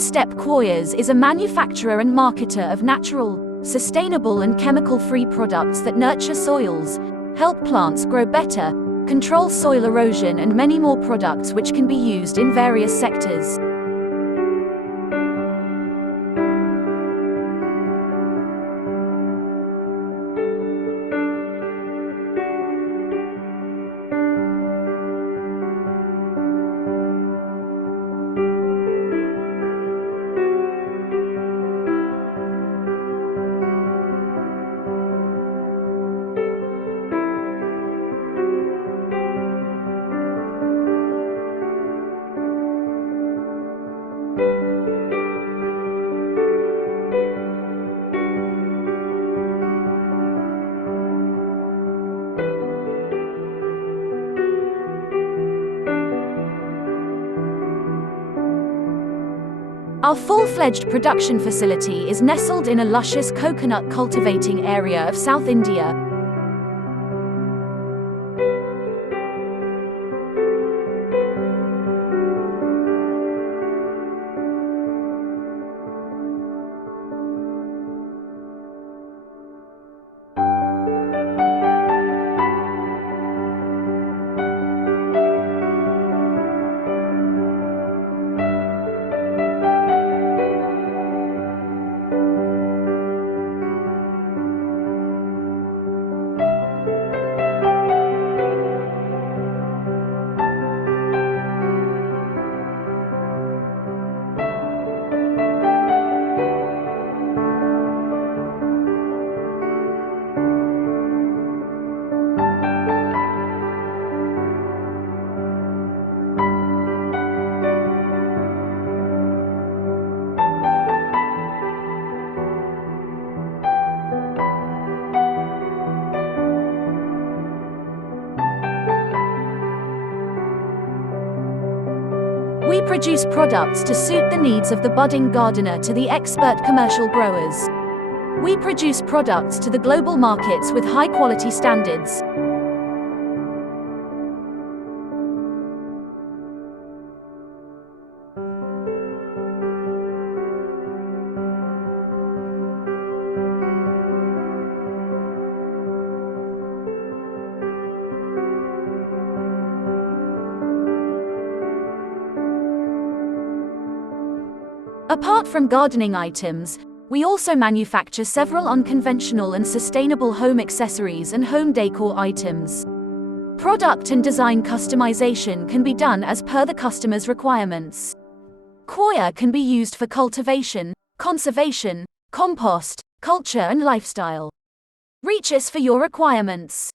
Step Coirs is a manufacturer and marketer of natural, sustainable and chemical-free products that nurture soils, help plants grow better, control soil erosion and many more products which can be used in various sectors. Our full-fledged production facility is nestled in a luscious coconut cultivating area of South India. We produce products to suit the needs of the budding gardener to the expert commercial growers. We produce products to the global markets with high-quality standards. Apart from gardening items, we also manufacture several unconventional and sustainable home accessories and home decor items. Product and design customization can be done as per the customer's requirements. Coir can be used for cultivation, conservation, compost, culture and lifestyle. Reach us for your requirements.